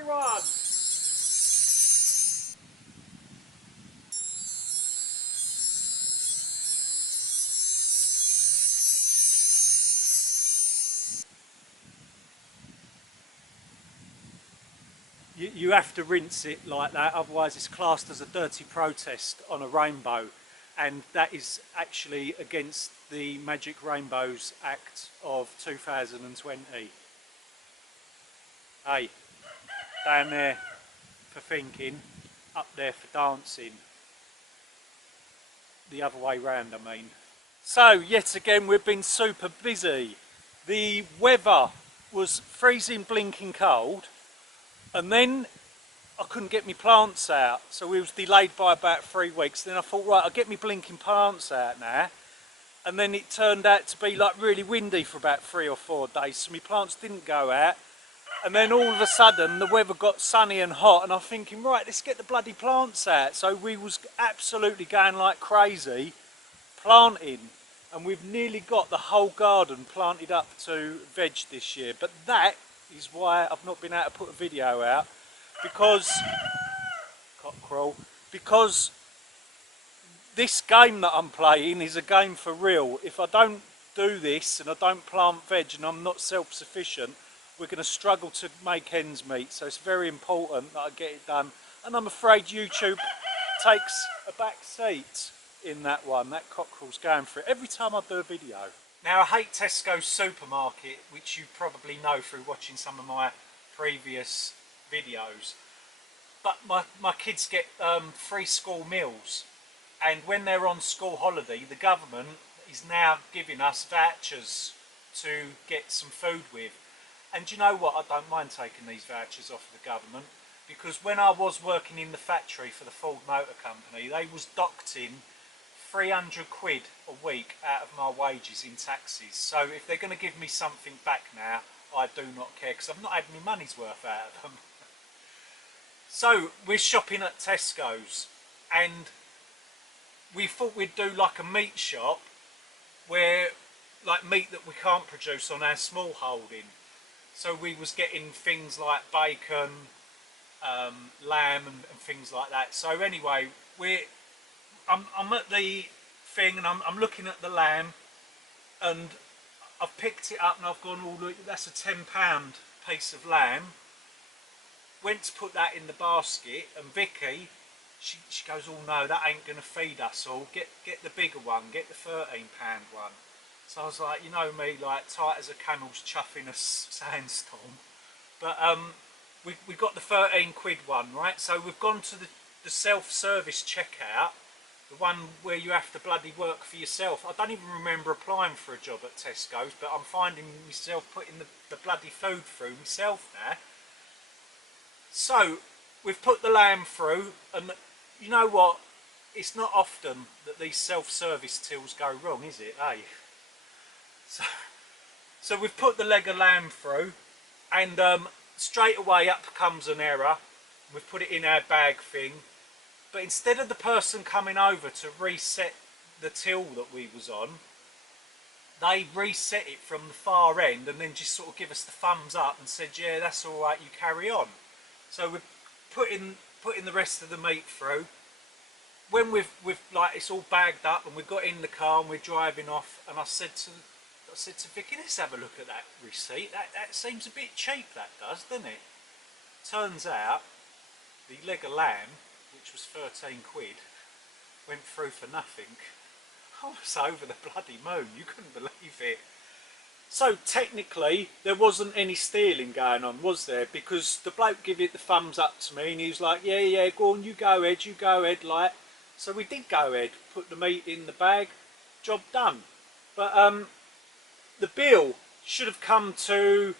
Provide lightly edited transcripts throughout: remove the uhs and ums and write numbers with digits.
everyone! You have to rinse it like that, otherwise it's classed as a dirty protest on a rainbow, and that is actually against the Magic Rainbows Act of 2020. Hey, down there for thinking, up there for dancing. The other way round, I mean. So, yet again we've been super busy. The weather was freezing blinking cold, and then I couldn't get my plants out, so we was delayed by about 3 weeks. Then I thought, right, I'll get my blinking plants out now. And then it turned out to be like really windy for about 3 or 4 days, so my plants didn't go out. And then all of a sudden the weather got sunny and hot, and I'm thinking, right, let's get the bloody plants out. So we was absolutely going like crazy planting, and we've nearly got the whole garden planted up to veg this year. But that is why I've not been able to put a video out, because cockerel, because this game that I'm playing is a game for real. If I don't do this and I don't plant veg and I'm not self-sufficient, we're going to struggle to make ends meet. So it's very important that I get it done, and I'm afraid YouTube takes a back seat in that one. That cockerel's going for it every time I do a video. Now, I hate Tesco supermarket, which you probably know through watching some of my previous videos, but my kids get free school meals, and when they're on school holiday, the government is now giving us vouchers to get some food with. And you know what, I don't mind taking these vouchers off the government, because when I was working in the factory for the Ford Motor Company, they was docking 300 quid a week out of my wages in taxes. So if they're going to give me something back now, I do not care, because I've not had my money's worth out of them. So we're shopping at Tesco's, and we thought we'd do like a meat shop, where like meat that we can't produce on our small holding. So we was getting things like bacon, lamb and things like that. So anyway, I'm at the thing, and I'm looking at the lamb, and I've picked it up and I've gone, oh, that's a £10 piece of lamb. Went to put that in the basket, and Vicky, she goes, oh no, that ain't going to feed us all. Get the bigger one, get the £13 one. So I was like, you know me, like tight as a camel's chuff in a sandstorm. But we got the 13 quid one, right? So we've gone to the self-service checkout, the one where you have to bloody work for yourself. I don't even remember applying for a job at Tesco's, but I'm finding myself putting the bloody food through myself now. So we've put the lamb through, and you know what? It's not often that these self-service tills go wrong, is it, eh? So we've put the leg of lamb through, and straight away up comes an error. We've put it in our bag thing, but instead of the person coming over to reset the till that we was on, they reset it from the far end and then just sort of give us the thumbs up and said, yeah, that's all right, you carry on. So we're putting the rest of the meat through. When we've like, it's all bagged up and we got in the car and we're driving off, and I said to Vicky, let's have a look at that receipt. That seems a bit cheap, that does, doesn't it? Turns out the leg of lamb, which was 13 quid, went through for nothing. I was over the bloody moon, you couldn't believe it. So technically there wasn't any stealing going on, was there? Because the bloke gave it the thumbs up to me, and he was like, yeah, go on, you go ahead, like. So we did go ahead, put the meat in the bag, job done. But the bill should have come to,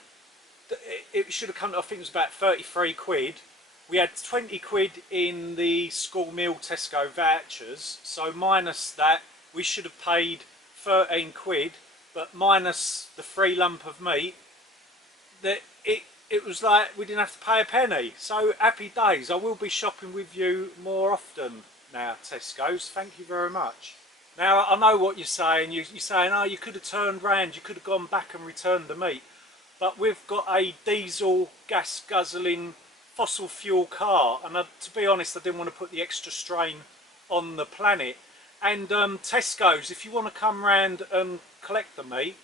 I think it was about 33 quid. We had 20 quid in the school meal Tesco vouchers, so minus that we should have paid 13 quid, but minus the free lump of meat, that it was like we didn't have to pay a penny. So happy days. I will be shopping with you more often now, Tesco's. Thank you very much. Now, I know what you're saying. You're saying, oh, you could have turned round, you could have gone back and returned the meat. But we've got a diesel gas guzzling fossil fuel car, and to be honest, I didn't want to put the extra strain on the planet. And Tesco's, if you want to come round and collect the meat,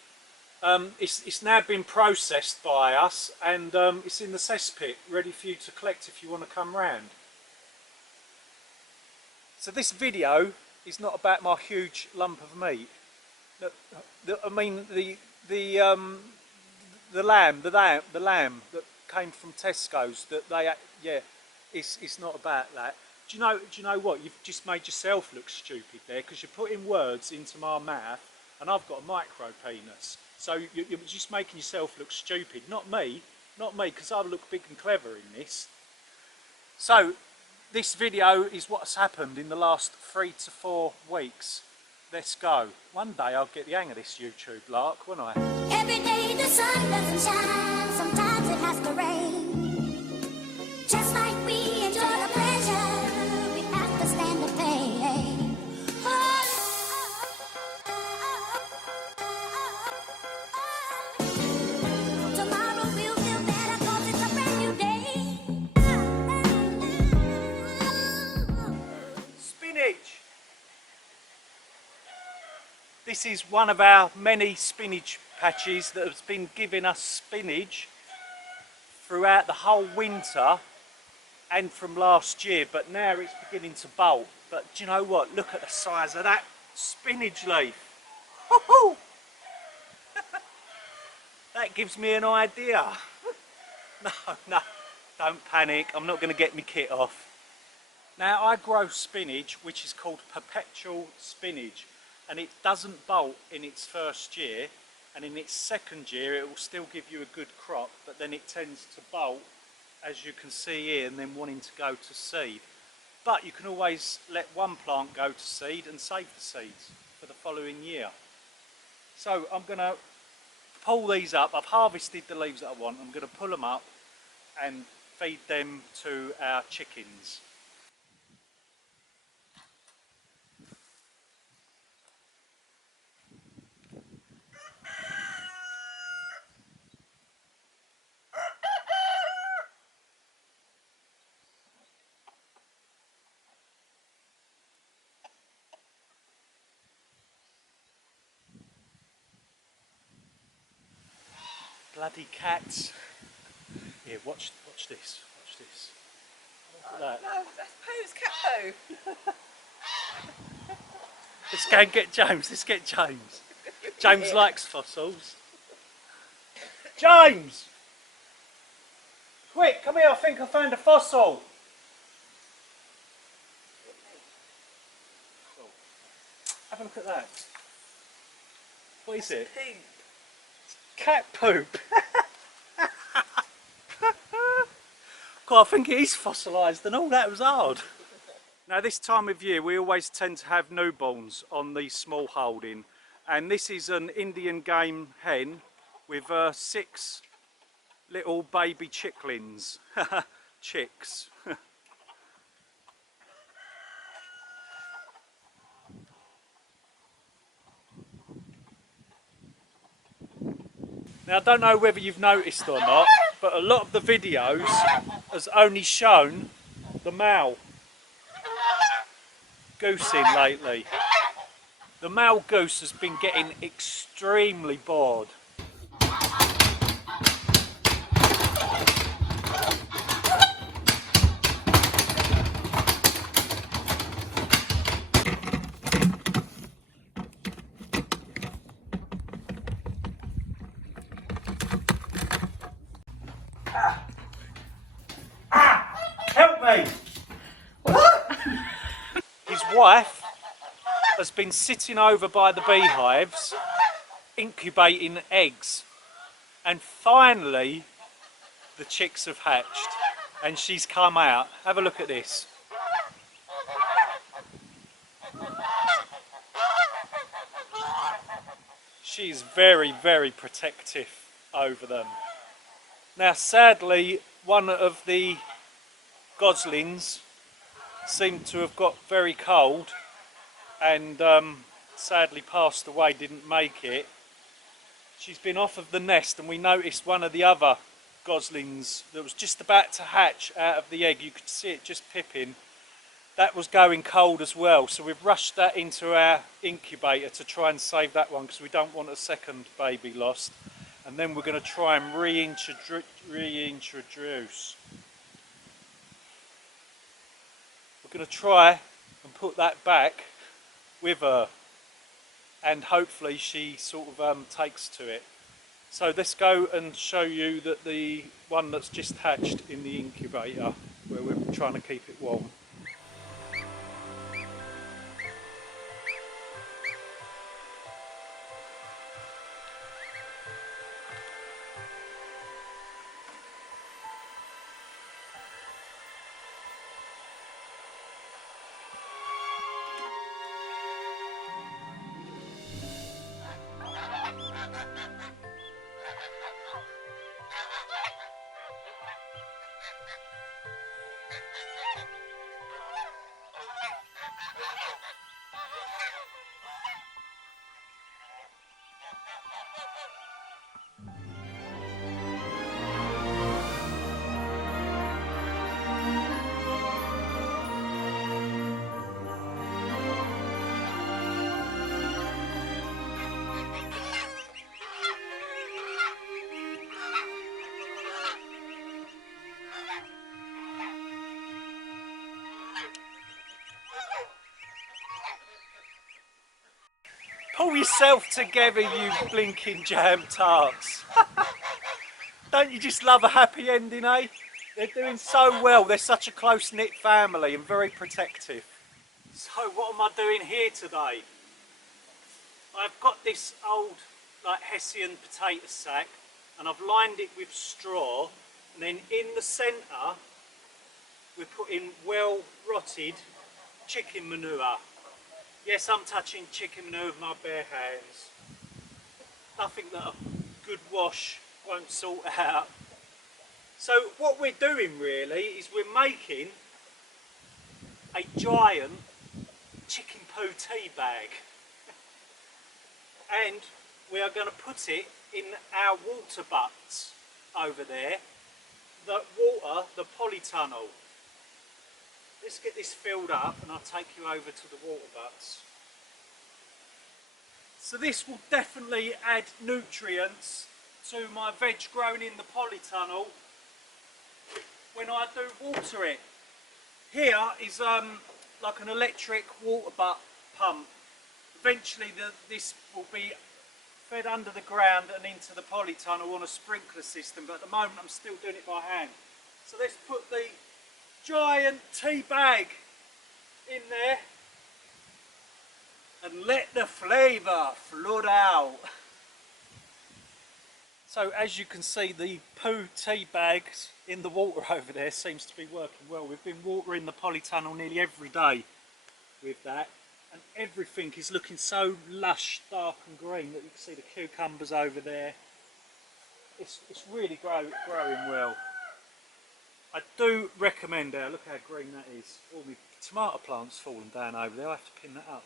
it's now been processed by us, and it's in the cesspit ready for you to collect if you want to come round. So this video is not about my huge lump of meat. I mean the lamb that came from Tesco's. It's not about that. Do you know what? You've just made yourself look stupid there, because you're putting words into my mouth, and I've got a micro penis. So you're just making yourself look stupid. Not me, because I look big and clever in this. So this video is what's happened in the last 3 to 4 weeks. Let's go. One day I'll get the hang of this YouTube lark, won't I? Every day the sun doesn't shine, sometimes it has to rain. Just like we enjoy the pleasure, we have to stand the pain. Tomorrow we'll feel better 'cause it's a brand new day. Spinach! This is one of our many spinach patches that has been giving us spinach throughout the whole winter and from last year, but now it's beginning to bolt. But do you know what? Look at the size of that spinach leaf. Woohoo! That gives me an idea. No, don't panic. I'm not going to get my kit off. Now, I grow spinach, which is called perpetual spinach, and it doesn't bolt in its first year, and in its second year it will still give you a good crop, but then it tends to bolt, as you can see here, and then wanting to go to seed. But you can always let one plant go to seed and save the seeds for the following year. So I'm going to pull these up. I've harvested the leaves that I want. I'm going to pull them up and feed them to our chickens. Bloody cats. Here, watch this. Watch this. Look at that. No, that's Poe's cat poo. Let's go and get James. Let's get James. James likes fossils. James! Quick, come here. I think I found a fossil. Have a look at that. What is it? Pink. Cat poop. God, I think it is fossilised and all. That was hard. Now this time of year we always tend to have newborns on the small holding, and this is an Indian game hen with 6 little baby chicklings. Chicks. Now I don't know whether you've noticed or not, but a lot of the videos has only shown the male goose in lately. The male goose has been getting extremely bored. Help me! His wife has been sitting over by the beehives incubating eggs, and finally the chicks have hatched and she's come out. Have a look at this. She's very, very protective over them. Now sadly one of the goslings seemed to have got very cold and sadly passed away, didn't make it. She's been off of the nest, and we noticed one of the other goslings that was just about to hatch out of the egg. You could see it just pipping. That was going cold as well, so we've rushed that into our incubator to try and save that one because we don't want a second baby lost. And then we're going to try and reintroduce. We're going to try and put that back with her, and hopefully she sort of takes to it. So let's go and show you that the one that's just hatched in the incubator, where we're trying to keep it warm. Pull yourself together, you blinking jam tarts. Don't you just love a happy ending, eh? They're doing so well. They're such a close-knit family and very protective. So what am I doing here today? I've got this old like Hessian potato sack and I've lined it with straw, and then in the centre we're putting well rotted chicken manure. Yes, I'm touching chicken manure with my bare hands. Nothing that a good wash won't sort out. So what we're doing really is we're making a giant chicken poo tea bag. And we are going to put it in our water butts over there that water the polytunnel. Let's get this filled up and I'll take you over to the water butts. So this will definitely add nutrients to my veg grown in the polytunnel when I do water it. Here is like an electric water butt pump. Eventually this will be fed under the ground and into the polytunnel on a sprinkler system, but at the moment I'm still doing it by hand. So let's put the giant tea bag in there and let the flavour flood out. So as you can see, the poo tea bags in the water over there seems to be working well. We've been watering the polytunnel nearly every day with that, and everything is looking so lush, dark and green that you can see the cucumbers over there. It's really growing well. I do recommend look how green that is. All my tomato plants falling down over there, I have to pin that up.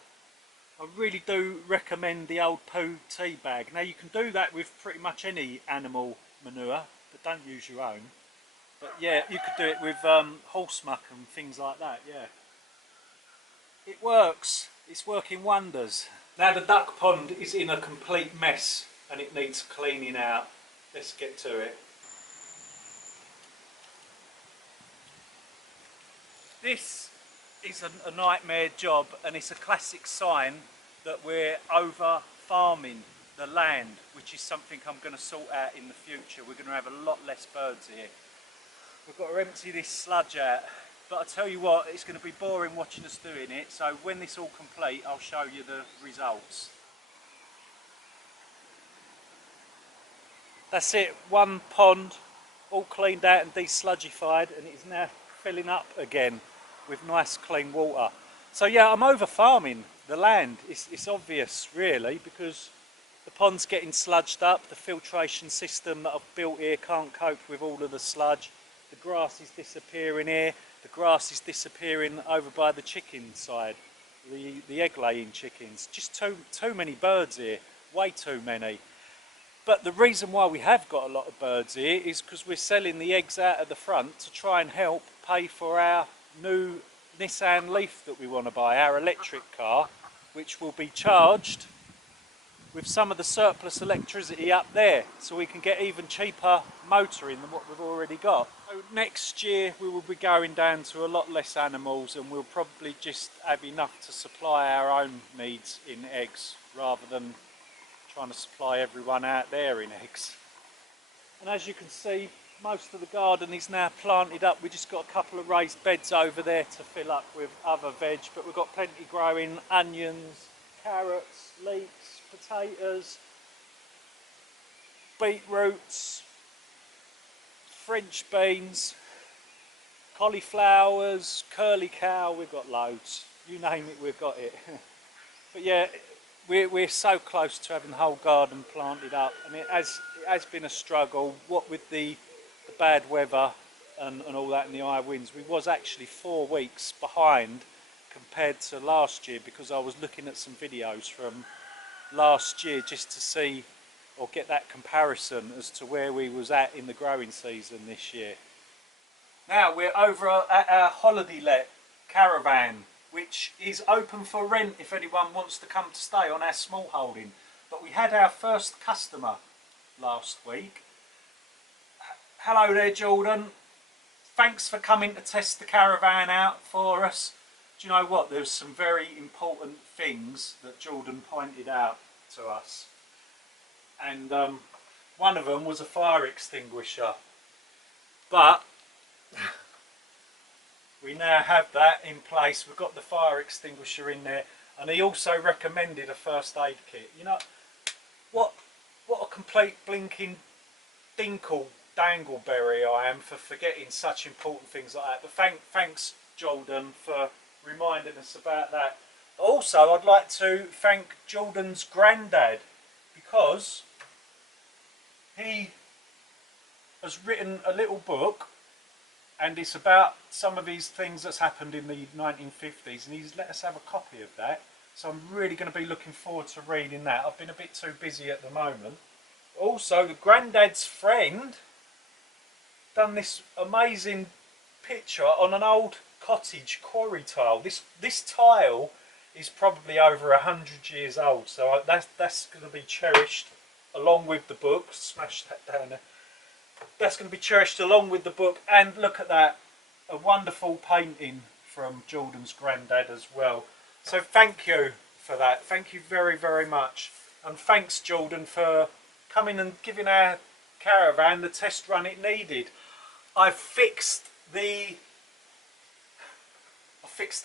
I really do recommend the old poo tea bag. Now you can do that with pretty much any animal manure, but don't use your own. But yeah, you could do it with horse muck and things like that, yeah. It works, it's working wonders. Now the duck pond is in a complete mess and it needs cleaning out. Let's get to it. This is a nightmare job, and it's a classic sign that we're over farming the land, which is something I'm going to sort out in the future. We're going to have a lot less birds here. We've got to empty this sludge out, but I tell you what, it's going to be boring watching us doing it, so when this all complete I'll show you the results. That's it, one pond all cleaned out and desludgified, and it is now filling up again with nice clean water. So yeah, I'm over farming the land. It's obvious really, because the pond's getting sludged up, the filtration system that I've built here can't cope with all of the sludge, the grass is disappearing here, the grass is disappearing over by the chicken side, the egg laying chickens. Just too many birds here, way too many. But the reason why we have got a lot of birds here is because we're selling the eggs out of the front to try and help pay for our new Nissan Leaf that we want to buy, our electric car, which will be charged with some of the surplus electricity up there, so we can get even cheaper motoring than what we've already got. So next year we will be going down to a lot less animals, and we'll probably just have enough to supply our own needs in eggs rather than trying to supply everyone out there in eggs. And as you can see, most of the garden is now planted up. We've just got a couple of raised beds over there to fill up with other veg, but we've got plenty growing: onions, carrots, leeks, potatoes, beetroots, French beans, cauliflowers, curly cow. We've got loads. You name it, we've got it. But yeah, we're so close to having the whole garden planted up, and it has been a struggle. What with the bad weather and all that and the high winds, we was actually 4 weeks behind compared to last year, because I was looking at some videos from last year just to see or get that comparison as to where we was at in the growing season this year. Now we're over at our holiday let Caravan, which is open for rent if anyone wants to come to stay on our small holding. But we had our first customer last week. Hello there, Jordan. Thanks for coming to test the Caravan out for us. Do you know what? There's some very important things that Jordan pointed out to us. And one of them was a fire extinguisher. But we now have that in place. We've got the fire extinguisher in there, and he also recommended a first aid kit. You know, what a complete blinking dangleberry I am for forgetting such important things like that. But thanks Jordan for reminding us about that. Also, I'd like to thank Jordan's granddad, because he has written a little book, and it's about some of these things that's happened in the 1950s, and he's let us have a copy of that. So I'm really going to be looking forward to reading that. I've been a bit too busy at the moment. Also, the granddad's friend done this amazing picture on an old cottage quarry tile. This tile is probably over 100 years old, so that's going to be cherished along with the book. Smash that down there. That's going to be cherished along with the book. And look at that, a wonderful painting from Jordan's granddad as well. So thank you for that. Thank you very, very much. And thanks Jordan for coming and giving our Caravan the test run it needed. I fixed the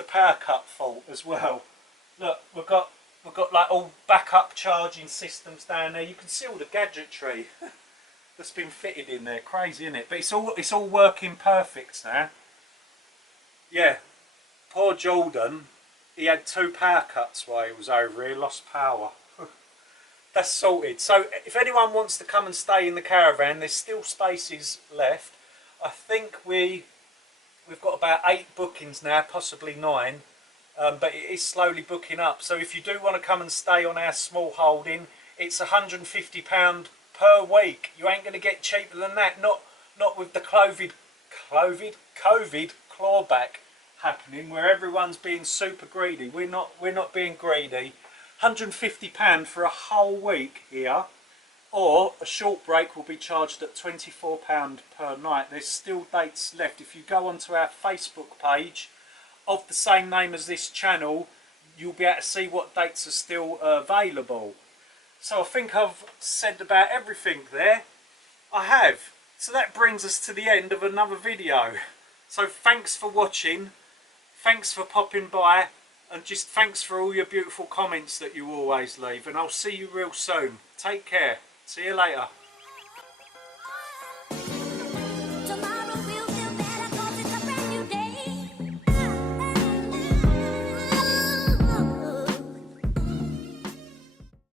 power cut fault as well. Look, we've got like all backup charging systems down there. You can see all the gadgetry that's been fitted in there. Crazy, isn't it? But it's all working perfect now. Yeah, poor Jordan, he had 2 power cuts while he was over here, lost power. That's sorted. So if anyone wants to come and stay in the Caravan, there's still spaces left. I think we've got about 8 bookings now, possibly 9, but it is slowly booking up. So if you do want to come and stay on our small holding, it's £150 per week. You ain't going to get cheaper than that. Not with the COVID clawback happening, where everyone's being super greedy. We're not being greedy. £150 for a whole week here, or a short break will be charged at £24 per night. There's still dates left. If you go onto our Facebook page of the same name as this channel, you'll be able to see what dates are still available. So I think I've said about everything there. I have. So that brings us to the end of another video. So thanks for watching, thanks for popping by, and just thanks for all your beautiful comments that you always leave. And I'll see you real soon. Take care. See you later.